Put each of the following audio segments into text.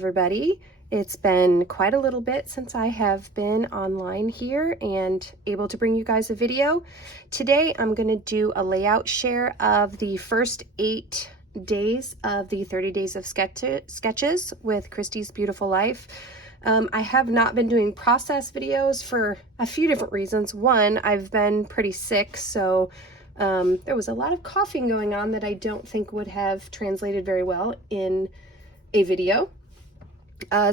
everybody. It's been quite a little bit since I have been online here and able to bring you guys a video. Today I'm going to do a layout share of the first 8 days of the 30 days of sketches with Christy's Beautiful Life. I have not been doing process videos for a few different reasons. One, I've been pretty sick, so there was a lot of coughing going on that I don't think would have translated very well in a video.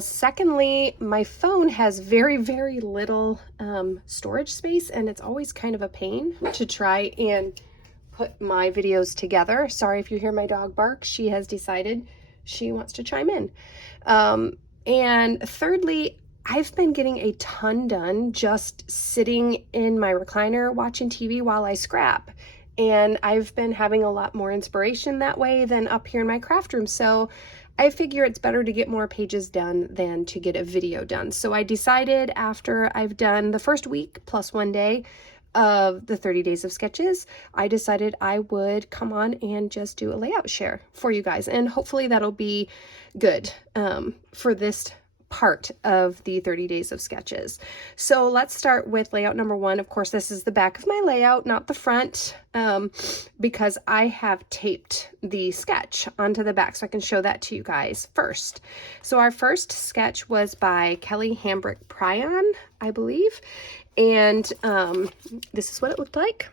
Secondly, my phone has very, very little storage space, and it's always kind of a pain to try and put my videos together. Sorry if you hear my dog bark. She has decided she wants to chime in. And thirdly, I've been getting a ton done just sitting in my recliner watching TV while I scrap. And I've been having a lot more inspiration that way than up here in my craft room. So I figure it's better to get more pages done than to get a video done. So I decided after I've done the first week plus 1 day of the 30 days of sketches, I decided I would come on and just do a layout share for you guys. And hopefully that'll be good for this part of the 30 days of sketches. So let's start with layout number 1. Of course, this is the back of my layout, not the front, because I have taped the sketch onto the back so I can show that to you guys first. So our first sketch was by Kelly Hambrick Pryon, I believe. And this is what it looked like.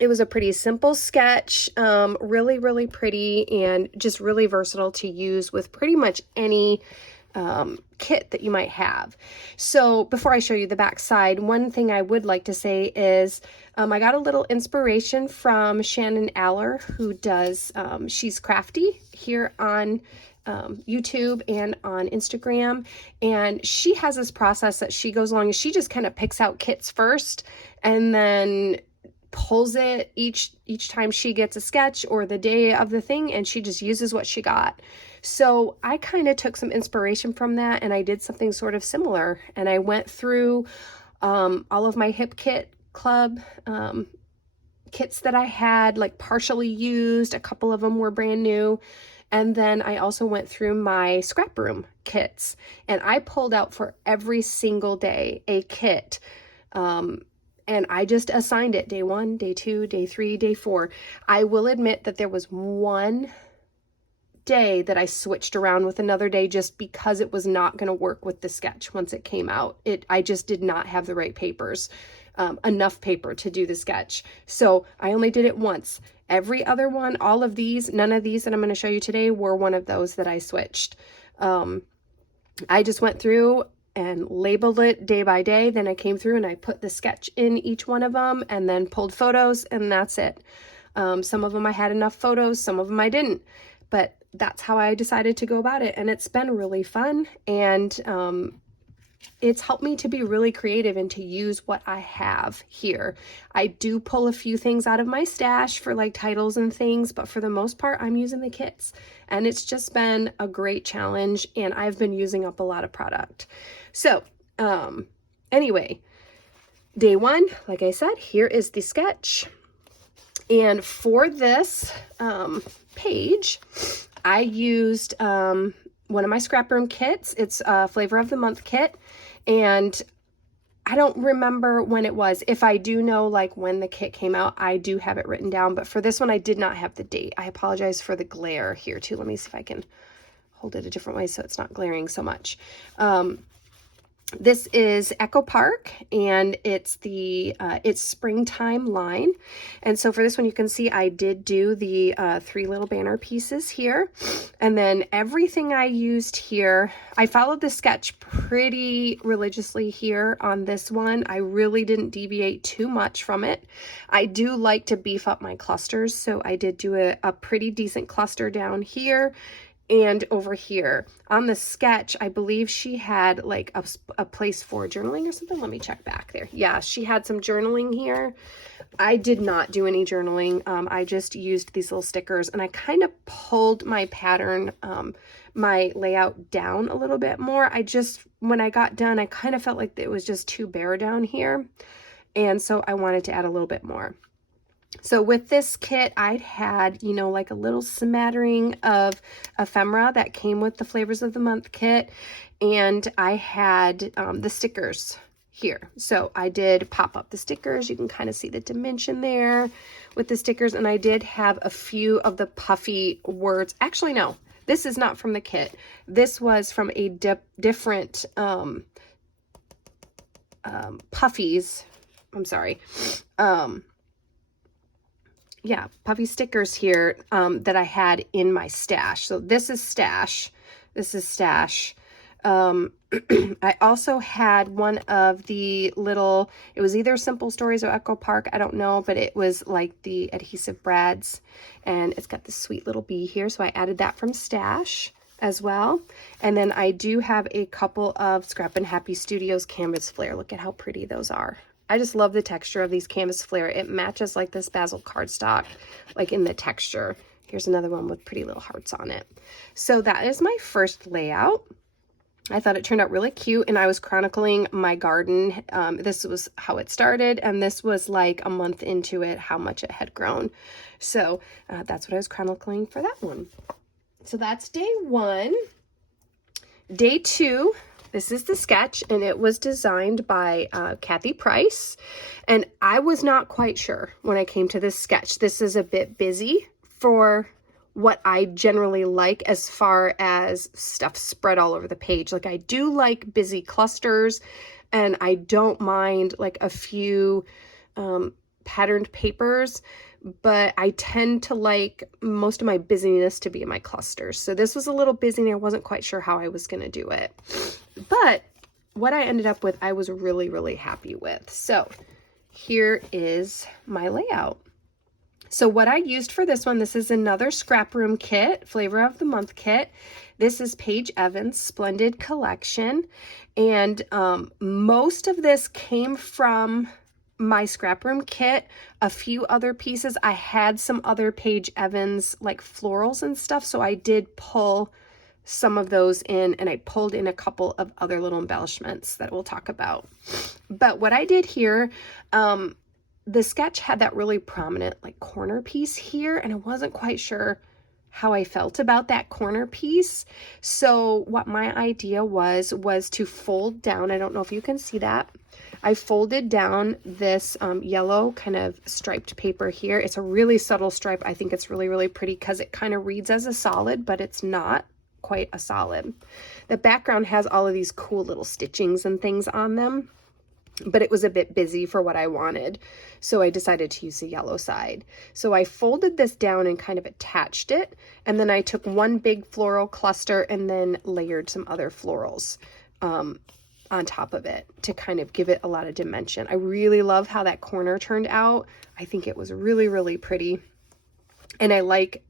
It was a pretty simple sketch, really, really pretty, and just really versatile to use with pretty much any kit that you might have. So before I show you the back side, one thing I would like to say is I got a little inspiration from Shannon Aller, who does, she's crafty here on YouTube and on Instagram, and she has this process that she goes along and she just kind of picks out kits first and then pulls it each time she gets a sketch or the day of the thing, and she just uses what she got. So I kind of took some inspiration from that, and I did something sort of similar, and I went through all of my Hip Kit Club kits that I had, like partially used. A couple of them were brand new. And then I also went through my scrap room kits, and I pulled out for every single day a kit. And I just assigned it day 1, day 2, day 3, day 4. I will admit that there was one day that I switched around with another day just because it was not going to work with the sketch once it came out. I just did not have the right papers, enough paper to do the sketch. So I only did it once. Every other one, all of these, none of these that I'm going to show you today were one of those that I switched. I just went through and labeled it day by day. Then I came through and I put the sketch in each one of them and then pulled photos, and that's it. Some of them I had enough photos, some of them I didn't, but that's how I decided to go about it. And it's been really fun, and it's helped me to be really creative and to use what I have here. I do pull a few things out of my stash for like titles and things, but for the most part, I'm using the kits, and it's just been a great challenge, and I've been using up a lot of product. So, anyway, day 1, like I said, here is the sketch. And for this page, I used one of my scrap room kits. It's a Flavor of the Month kit, and I don't remember when it was. If I do know like when the kit came out, I do have it written down, but for this one I did not have the date. I apologize for the glare here too. Let me see if I can hold it a different way so it's not glaring so much. This is Echo Park, and it's the it's springtime line. And so for this one, you can see I did do the 3 little banner pieces here, and then everything I used here, I followed the sketch pretty religiously here on this one. I really didn't deviate too much from it. I do like to beef up my clusters, so I did do a pretty decent cluster down here and over here. On the sketch, I believe she had like a place for journaling or something. Let me check back there. Yeah, she had some journaling here. I did not do any journaling. I just used these little stickers, and I kind of pulled my pattern, my layout down a little bit more. When I got done, I kind of felt like it was just too bare down here, and so I wanted to add a little bit more. So with this kit, I'd had, you know, like a little smattering of ephemera that came with the Flavors of the Month kit. And I had the stickers here. So I did pop up the stickers. You can kind of see the dimension there with the stickers. And I did have a few of the puffy words. Actually, no, this is not from the kit. This was from a different puffies. I'm sorry. Yeah, puffy stickers here that I had in my stash. So this is stash. This is stash. I also had one of the little, it was either Simple Stories or Echo Park, I don't know, but it was like the adhesive brads, and it's got this sweet little bee here, so I added that from stash as well. And then I do have a couple of Scrappin' Happy Studios Canvas Flare. Look at how pretty those are. I just love the texture of these Canvas Flare. It matches like this Basil cardstock, like in the texture. Here's another one with pretty little hearts on it. So that is my first layout. I thought it turned out really cute, and I was chronicling my garden. This was how it started, and this was like a month into it, how much it had grown. So that's what I was chronicling for that one. So that's day one. Day two, this is the sketch, and it was designed by Kathy Price. And I was not quite sure when I came to this sketch. This is a bit busy for what I generally like as far as stuff spread all over the page. Like, I do like busy clusters, and I don't mind like a few patterned papers, but I tend to like most of my busyness to be in my clusters. So this was a little busy, and I wasn't quite sure how I was going to do it. But what I ended up with, I was really, really happy with. So here is my layout. So what I used for this one, this is another Scrap Room kit, Flavor of the Month kit. This is Paige Evans' Splendid Collection. And most of this came from my Scrap Room kit. A few other pieces, I had some other Paige Evans like florals and stuff, so I did pull some of those in, and I pulled in a couple of other little embellishments that we'll talk about. But what I did here, the sketch had that really prominent like corner piece here, and I wasn't quite sure how I felt about that corner piece. So what my idea was to fold down. I don't know if you can see that. I folded down this yellow kind of striped paper here. It's a really subtle stripe. I think it's really, really pretty because it kind of reads as a solid, but it's not quite a solid. The background has all of these cool little stitchings and things on them, but it was a bit busy for what I wanted. So I decided to use the yellow side. So I folded this down and kind of attached it. And then I took one big floral cluster and then layered some other florals on top of it to kind of give it a lot of dimension. I really love how that corner turned out. I think it was really, really pretty. And I like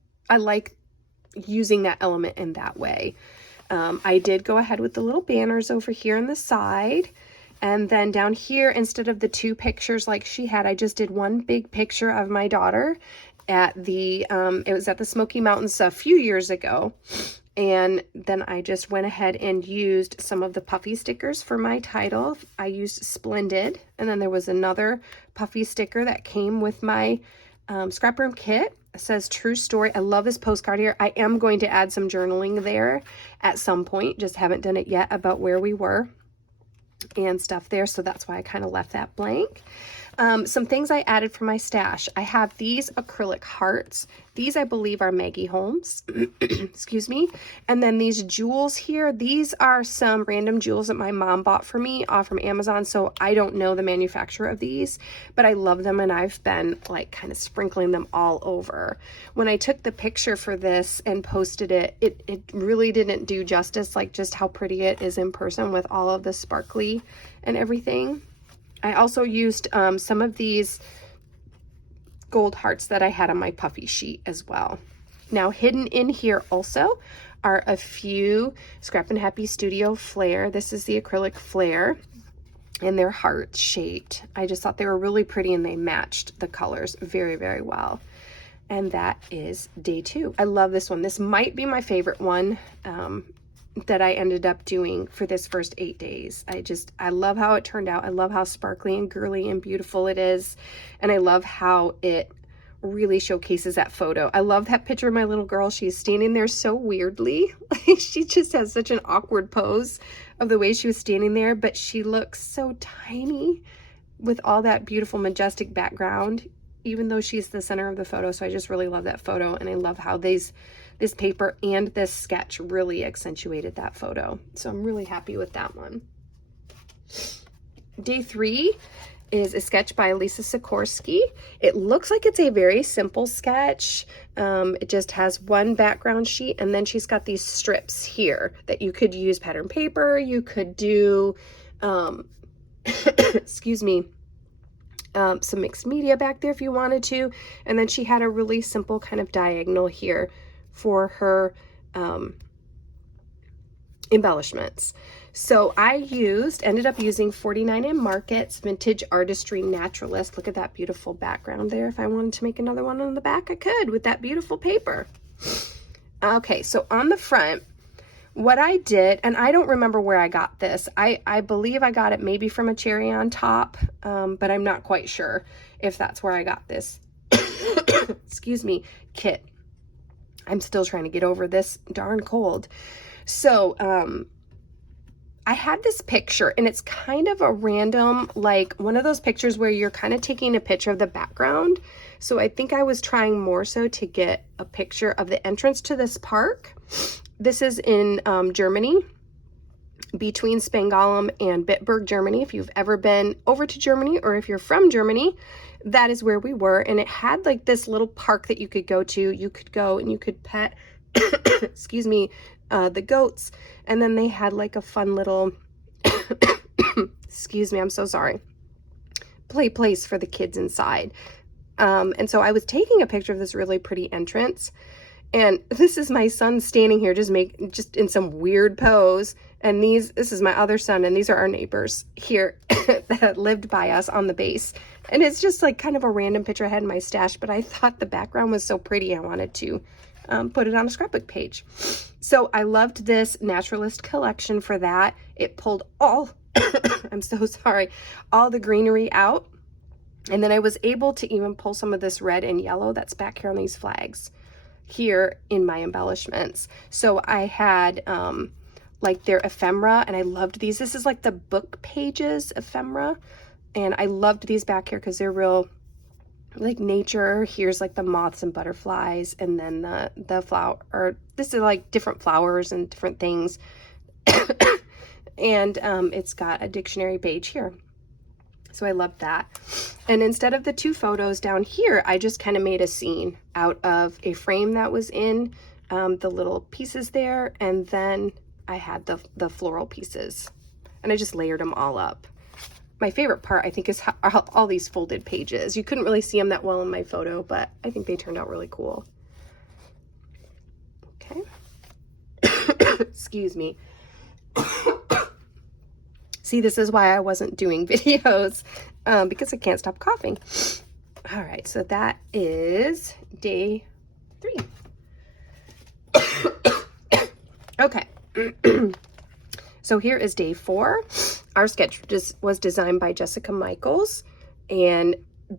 using that element in that way. I did go ahead with the little banners over here on the side. And then down here, instead of the two pictures like she had, I just did one big picture of my daughter at the, it was at the Smoky Mountains a few years ago. And then I just went ahead and used some of the puffy stickers for my title. I used Splendid. And then there was another puffy sticker that came with my Scrap Room kit. It says True Story. I love this postcard here. I am going to add some journaling there at some point. Just haven't done it yet about where we were and stuff there. So that's why I kind of left that blank. Some things I added for my stash. I have these acrylic hearts. These, I believe, are Maggie Holmes. Excuse me. And then these jewels here. These are some random jewels that my mom bought for me off from Amazon. So I don't know the manufacturer of these, but I love them, and I've been like kind of sprinkling them all over. When I took the picture for this and posted it, it really didn't do justice, like just how pretty it is in person with all of the sparkly and everything. I also used some of these gold hearts that I had on my puffy sheet as well. Now, hidden in here also are a few Scrappin' Happy Studio Flare. This is the acrylic flare, and they're heart shaped. I just thought they were really pretty, and they matched the colors very, very well. And that is day two. I love this one. This might be my favorite one that I ended up doing for this first 8 days. I love how it turned out. I love how sparkly and girly and beautiful it is. And I love how it really showcases that photo. I love that picture of my little girl. She's standing there so weirdly. She just has such an awkward pose of the way she was standing there, but she looks so tiny with all that beautiful, majestic background, even though she's the center of the photo. So I just really love that photo, and I love how this paper and this sketch really accentuated that photo. So I'm really happy with that one. Day 3 is a sketch by Lisa Sikorsky. It looks like it's a very simple sketch. It just has one background sheet, and then she's got these strips here that you could use pattern paper. You could do, excuse me, some mixed media back there if you wanted to. And then she had a really simple kind of diagonal here for her embellishments. So I ended up using 49 Market's Vintage Artistry Naturalist. Look at that beautiful background there. If I wanted to make another one on the back, I could with that beautiful paper. Okay, so on the front, what I did, and I don't remember where I got this. I believe I got it maybe from a Cherry on Top, but I'm not quite sure if that's where I got this, excuse me, kit. I'm still trying to get over this darn cold. So, I had this picture, and it's kind of a random, like one of those pictures where you're kind of taking a picture of the background. So I think I was trying more so to get a picture of the entrance to this park. This is in Germany, between Spangalum and Bitburg, Germany. If you've ever been over to Germany, or if you're from Germany, that is where we were. And it had like this little park that you could go to. You could go and you could pet, excuse me, the goats, and then they had like a fun little excuse me, I'm so sorry, play place for the kids inside. And so I was taking a picture of this really pretty entrance, and this is my son standing here just in some weird pose, and this is my other son, and these are our neighbors here that lived by us on the base. And it's just like kind of a random picture I had in my stash, but I thought the background was so pretty I wanted to put it on a scrapbook page. So I loved this Naturalist collection for that. It pulled all, I'm so sorry, all the greenery out. And then I was able to even pull some of this red and yellow that's back here on these flags here in my embellishments. So I had like their ephemera, and I loved these. This is like the book pages ephemera. And I loved these back here because they're real like nature. Here's like the moths and butterflies, and then the flower, or this is like different flowers and different things. And it's got a dictionary page here, so I love that. And instead of the 2 photos down here, I just kind of made a scene out of a frame that was in the little pieces there, and then I had the floral pieces, and I just layered them all up. My favorite part, I think, is all these folded pages. You couldn't really see them that well in my photo, but I think they turned out really cool. Okay. Excuse me. See, this is why I wasn't doing videos, because I can't stop coughing. All right, so that is day 3. Okay. So here is day 4. Our sketch was designed by Jessica Michaels, and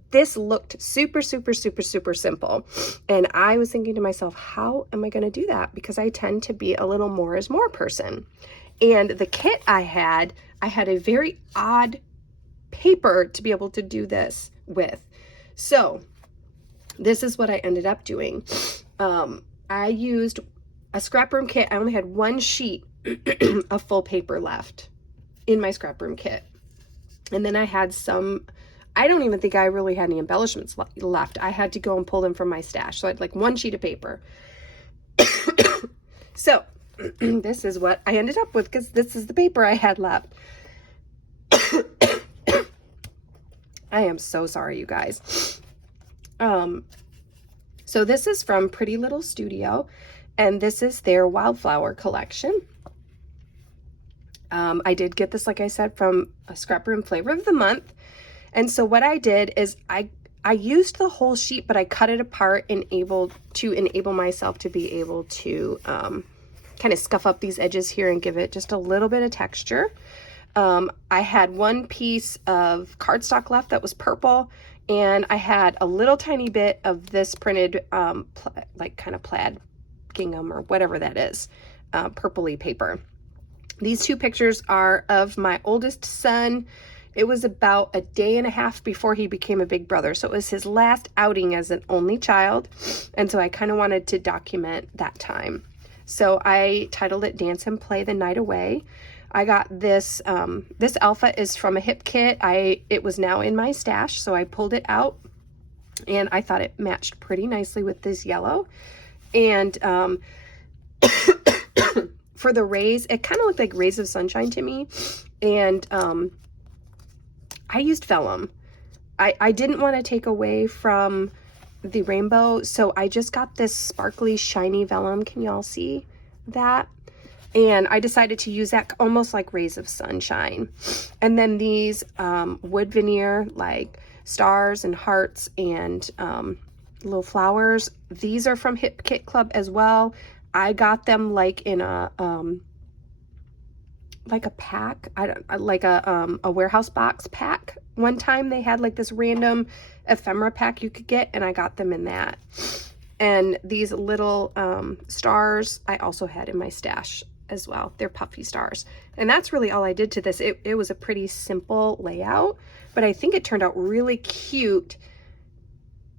this looked super, super, super, super simple. And I was thinking to myself, how am I going to do that? Because I tend to be a little more is more person. And the kit I had a very odd paper to be able to do this with. So this is what I ended up doing. I used a scrap room kit. I only had 1 sheet of full paper left in my scrap room kit. And then I had some, I don't even think I really had any embellishments left. I had to go and pull them from my stash. So I had like 1 sheet of paper. So this is what I ended up with, because this is the paper I had left. I am so sorry, you guys. So this is from Pretty Little Studio, and this is their Wildflower collection. I did get this, like I said, from a Scrap Room Flavor of the Month. And so what I did is I used the whole sheet, but I cut it apart and enable myself to be able to kind of scuff up these edges here and give it just a little bit of texture. I had 1 piece of cardstock left that was purple, And I had a little tiny bit of this printed, like kind of plaid gingham or whatever that is, purpley paper. These two pictures are of my oldest son. It was about a day and a half before he became a big brother. So it was his last outing as an only child. And so I kind of wanted to document that time. So I titled it Dance and Play the Night Away. I got this, this alpha is from a hip kit. It was now in my stash, so I pulled it out and I thought it matched pretty nicely with this yellow. And for the rays, it kind of looked like rays of sunshine to me. And I used vellum. I didn't want to take away from the rainbow, so I just got this sparkly, shiny vellum. Can y'all see that? And I decided to use that almost like rays of sunshine. And then these wood veneer, like stars and hearts and little flowers. These are from Hip Kit Club as well. I got them like in a pack. Like a warehouse box pack. One time they had like this random ephemera pack you could get, and I got them in that. And these little stars I also had in my stash as well. They're puffy stars. And that's really all I did to this. It was a pretty simple layout, but I think it turned out really cute,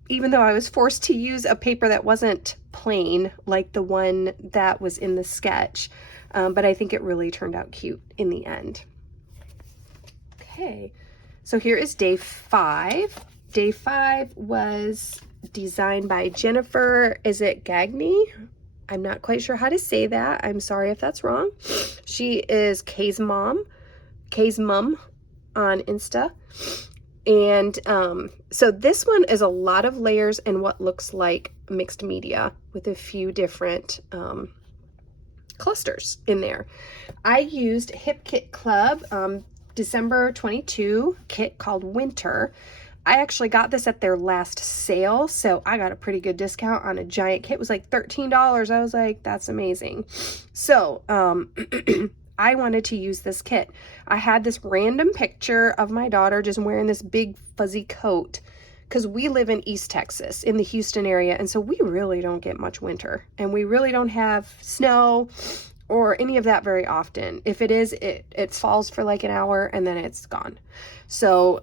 even though I was forced to use a paper that wasn't plain like the one that was in the sketch. But I think it really turned out cute in the end. Okay, so here is day 5. Day 5 was designed by Jennifer, is it Gagne? I'm not quite sure how to say that. I'm sorry if that's wrong. She is Kay's mom on Insta. And so this one is a lot of layers and what looks like mixed media with a few different clusters in there. I used Hip Kit Club December 22 kit called Winter. I actually got this at their last sale, so I got a pretty good discount on a giant kit. It was like $13. I was like, that's amazing. So I wanted to use this kit. I had this random picture of my daughter just wearing this big fuzzy coat because we live in East Texas in the Houston area, and so we really don't get much winter, and we really don't have snow or any of that very often. If it is, it falls for like an hour and then it's gone. So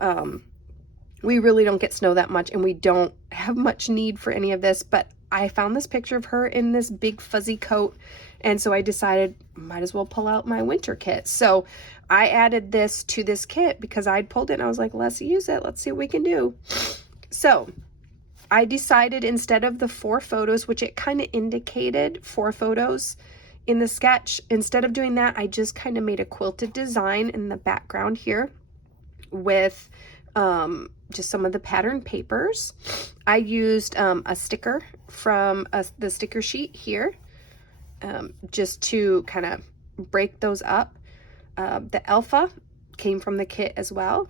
we really don't get snow that much, and we don't have much need for any of this. But I found this picture of her in this big fuzzy coat, and so I decided might as well pull out my winter kit. So I added this to this kit because I'd pulled it and I was like, let's use it. Let's see what we can do. So I decided instead of the 4 photos, which it kind of indicated 4 photos in the sketch, instead of doing that, I just kind of made a quilted design in the background here with just some of the pattern papers. I used a sticker from the sticker sheet here, just to kind of break those up. The alpha came from the kit as well.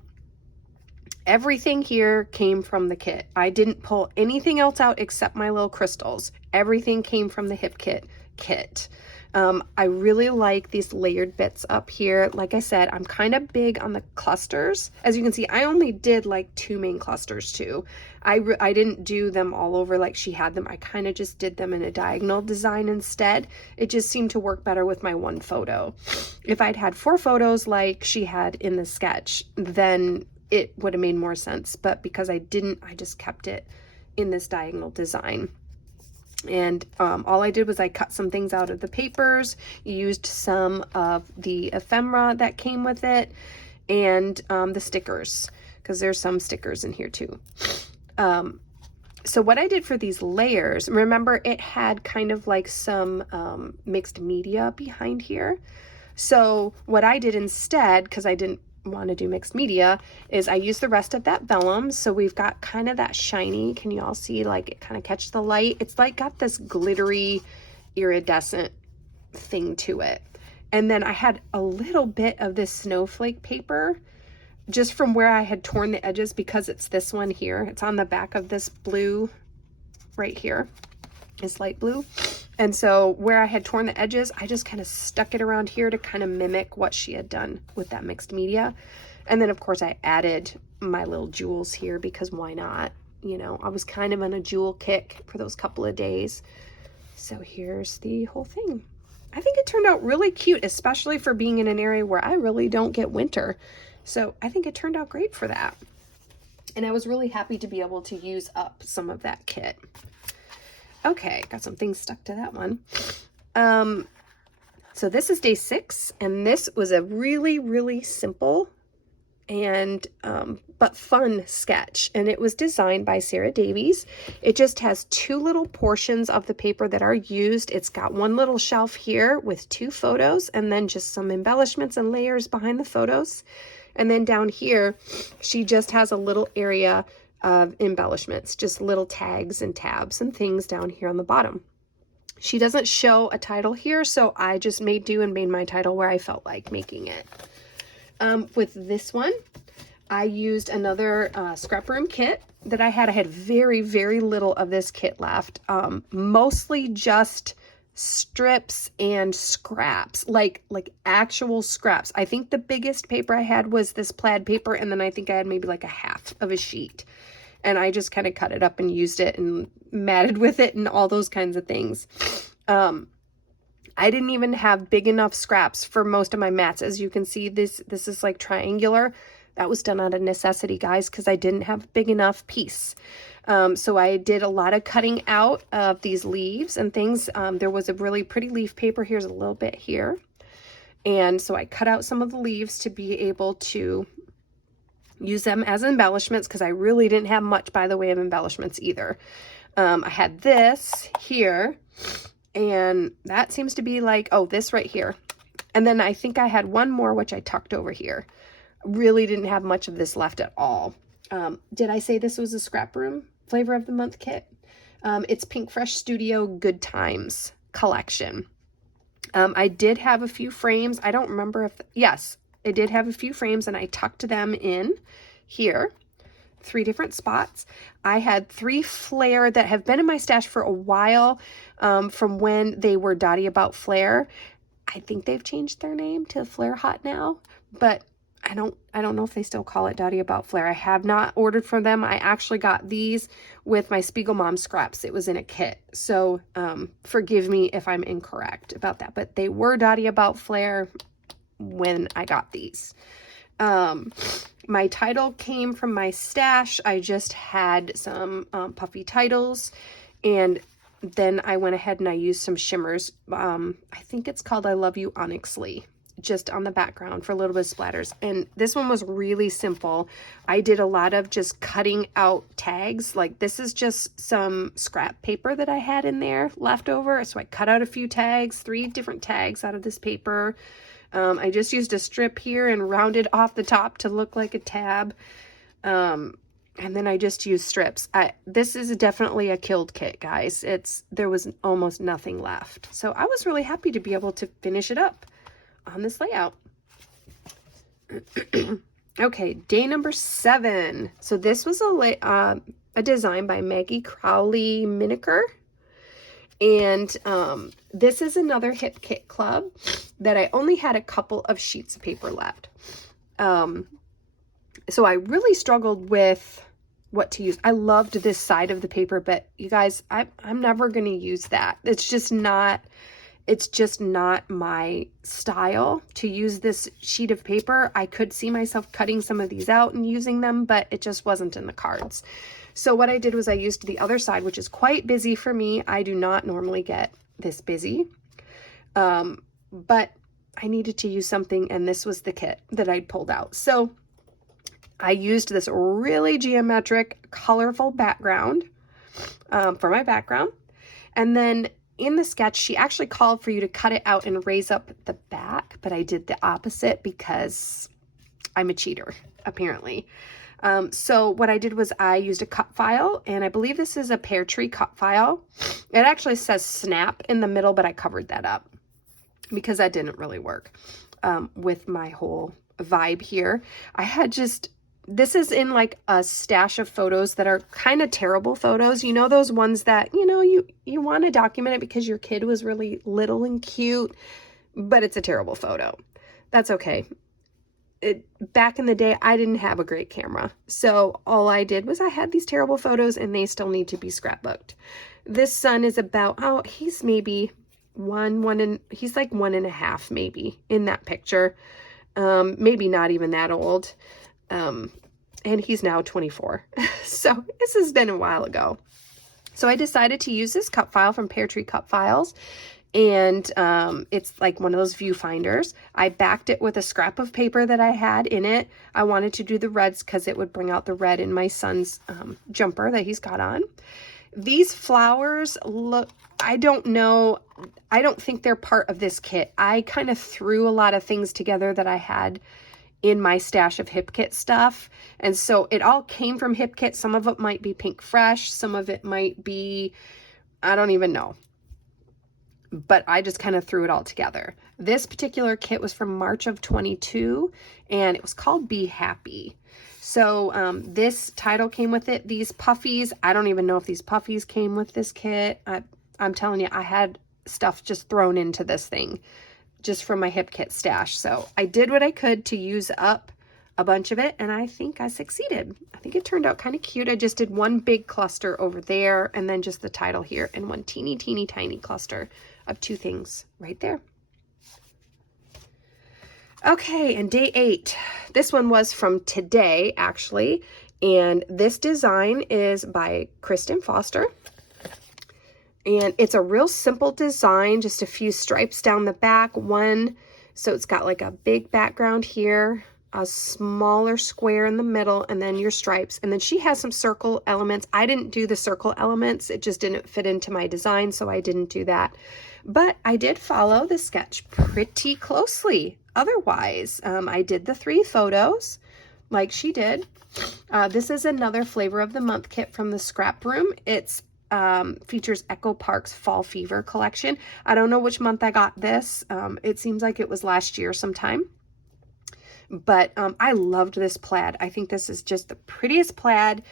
Everything here came from the kit. I didn't pull anything else out except my little crystals. Everything came from the Hip Kit kit. I really like these layered bits up here. Like I said, I'm kind of big on the clusters. As you can see, I only did like 2 main clusters too. I didn't do them all over like she had them. I kind of just did them in a diagonal design instead. It just seemed to work better with my 1 photo. If I'd had 4 photos like she had in the sketch, then it would have made more sense. But because I didn't, I just kept it in this diagonal design. And all I did was I cut some things out of the papers, used some of the ephemera that came with it, and the stickers, because there's some stickers in here too. So what I did for these layers, remember it had kind of like some mixed media behind here. So what I did instead, because I didn't want to do mixed media, is I used the rest of that vellum. So we've got kind of that shiny, can you all see, like it kind of catches the light. It's like got this glittery iridescent thing to it. And then I had a little bit of this snowflake paper just from where I had torn the edges, because it's this one here. It's on the back of this blue right here, this light blue. And so where I had torn the edges, I just kind of stuck it around here to kind of mimic what she had done with that mixed media. And then of course I added my little jewels here because why not? You know, I was kind of on a jewel kick for those couple of days. So here's the whole thing. I think it turned out really cute, especially for being in an area where I really don't get winter. So I think it turned out great for that. And I was really happy to be able to use up some of that kit. Okay, got some things stuck to that one. So this is day 6, and this was a really, really simple and but fun sketch, and it was designed by Sarah Davies. It just has 2 little portions of the paper that are used. It's got one little shelf here with 2 photos, and then just some embellishments and layers behind the photos. And then down here, she just has a little area of embellishments, just little tags and tabs and things down here on the bottom. She doesn't show a title here, so I just made do and made my title where I felt like making it. With this one, I used another scrap room kit that I had. I had very, very little of this kit left. Mostly just strips and scraps, like actual scraps. I think the biggest paper I had was this plaid paper, and then I think I had maybe like a half of a sheet. And I just kind of cut it up and used it and matted with it and all those kinds of things. I didn't even have big enough scraps for most of my mats. As you can see, this is like triangular. That was done out of necessity, guys, because I didn't have a big enough piece. So I did a lot of cutting out of these leaves and things. There was a really pretty leaf paper. Here's a little bit here. And so I cut out some of the leaves to be able to use them as embellishments, because I really didn't have much by the way of embellishments either. I had this here, and that seems to be like, oh, this right here. And then I think I had one more, which I tucked over here. Really didn't have much of this left at all. Did I say this was a scrap room flavor of the month kit? It's Pink Fresh Studio Good Times collection. I did have a few frames. I don't remember if, yes, I did have a few frames, and I tucked them in here, 3 different spots. I had 3 Flair that have been in my stash for a while, from when they were Dottie About Flair. I think they've changed their name to Flair Hot now, but I don't know if they still call it Dottie About Flair. I have not ordered from them. I actually got these with my Spiegel Mom scraps. It was in a kit. So forgive me if I'm incorrect about that, but they were Dottie About Flair when I got these. My title came from my stash. I just had some puffy titles, and then I went ahead and I used some shimmers. I think it's called I Love You Onyxly, just on the background for a little bit of splatters. And this one was really simple. I did a lot of just cutting out tags. Like, this is just some scrap paper that I had in there left over. So I cut out a few tags, 3 different tags out of this paper. I just used a strip here and rounded off the top to look like a tab. And then I just used strips. This is definitely a killed kit, guys. There was almost nothing left. So I was really happy to be able to finish it up on this layout. Okay, day number 7. So this was a design by Maggie Crowley Miniker. And this is another Hip Kit Club that I only had a couple of sheets of paper left. So I really struggled with what to use. I loved this side of the paper, but you guys, I'm never going to use that. It's just not my style to use this sheet of paper. I could see myself cutting some of these out and using them, but it just wasn't in the cards. So what I did was I used the other side, which is quite busy for me. I do not normally get this busy, but I needed to use something, and this was the kit that I'd pulled out. So I used this really geometric, colorful background for my background. And then in the sketch, she actually called for you to cut it out and raise up the back, but I did the opposite because I'm a cheater, apparently. So what I did was I used a cut file, and I believe this is a pear tree cut file. It actually says snap in the middle, but I covered that up because that didn't really work with my whole vibe here. I had this is in like a stash of photos that are kind of terrible photos. You know, those ones that, you know, you want to document it because your kid was really little and cute, but it's a terrible photo. That's okay. back in the day, I didn't have a great camera. So all I did was I had these terrible photos and they still need to be scrapbooked. This son is about, oh, he's maybe he's like 1.5 maybe in that picture. Maybe not even that old. And he's now 24. So this has been a while ago. So I decided to use this cup file from Pear Tree Cup Files. And it's like one of those viewfinders. I backed it with a scrap of paper that I had in it. I wanted to do the reds because it would bring out the red in my son's jumper that he's got on. These flowers look, I don't know, I don't think they're part of this kit. I kind of threw a lot of things together that I had in my stash of Hip Kit stuff. And so it all came from Hip Kit. Some of it might be Pink Fresh. Some of it might be, I don't even know. But I just kind of threw it all together. This particular kit was from March of 22, and it was called Be Happy. So this title came with it. These puffies, I don't even know if these puffies came with this kit. I'm telling you, I had stuff just thrown into this thing just from my Hip Kit stash. So I did what I could to use up a bunch of it, and I think I succeeded. I think it turned out kind of cute. I just did one big cluster over there, and then just the title here, and one teeny tiny cluster of 2 things right there. Okay, and day 8. This one was from today, actually, and this design is by Kristen Foster. And it's a real simple design, just a few stripes down the back, so it's got like a big background here, a smaller square in the middle, and then your stripes. And then she has some circle elements. I didn't do the circle elements. It just didn't fit into my design, so I didn't do that. But I did follow the sketch pretty closely. Otherwise, I did the 3 photos like she did. This is another flavor of the month kit from the Scrap Room. It's features Echo Park's Fall Fever collection. I don't know which month I got this. It seems like it was last year sometime. But I loved this plaid. I think this is just the prettiest plaid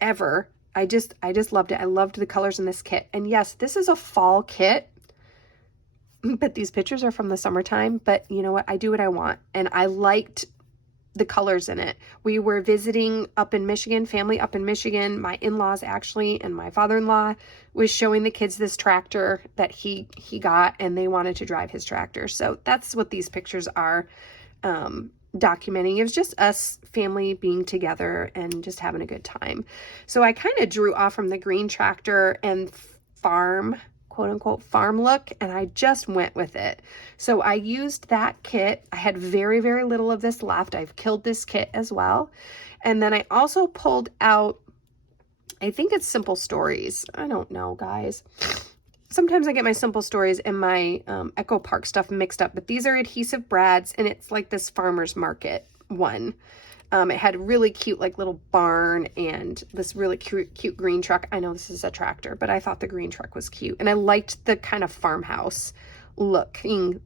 ever. I just loved it. I loved the colors in this kit. And yes, this is a fall kit, but these pictures are from the summertime. But you know what? I do what I want. And I liked the colors in it. We were visiting up in Michigan, family up in Michigan. My in-laws actually, and my father-in-law was showing the kids this tractor that he got, and they wanted to drive his tractor. So that's what these pictures are documenting. It was just us family being together and just having a good time. So I kind of drew off from the green tractor and farm, quote unquote, farm look, and I just went with it. So I used that kit. I had very, very little of this left. I've killed this kit as well. And then I also pulled out, I think it's Simple Stories. I don't know, guys. Sometimes I get my Simple Stories and my Echo Park stuff mixed up, but these are adhesive brads, and it's like this farmer's market one. It had really cute, like, little barn and this really cute green truck. I know this is a tractor, but I thought the green truck was cute, and I liked the kind of farmhouse looking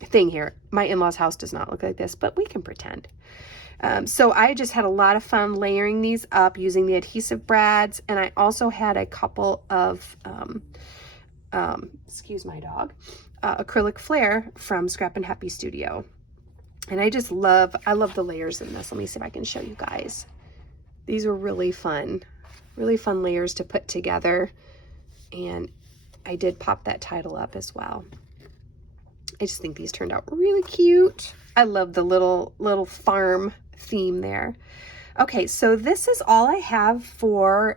thing here. My in-laws' house does not look like this, but we can pretend. So I just had a lot of fun layering these up using the adhesive brads, and I also had a couple of excuse my dog, acrylic flare from Scrap and Happy Studio. And I love the layers in this. Let me see if I can show you guys. These were really fun layers to put together. And I did pop that title up as well. I just think these turned out really cute. I love the little farm theme there. Okay, so this is all I have for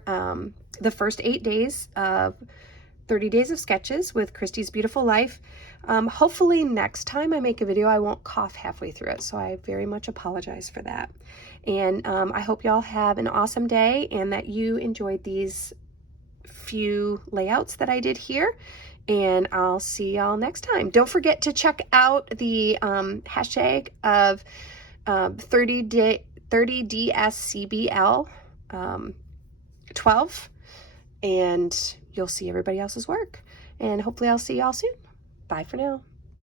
the first 8 days of 30 Days of Sketches with Christy's Beautiful Life. Hopefully next time I make a video, I won't cough halfway through it, so I very much apologize for that. And I hope y'all have an awesome day and that you enjoyed these few layouts that I did here. And I'll see y'all next time. Don't forget to check out the hashtag of 30DSCBL 12, and you'll see everybody else's work. And hopefully I'll see y'all soon. Bye for now.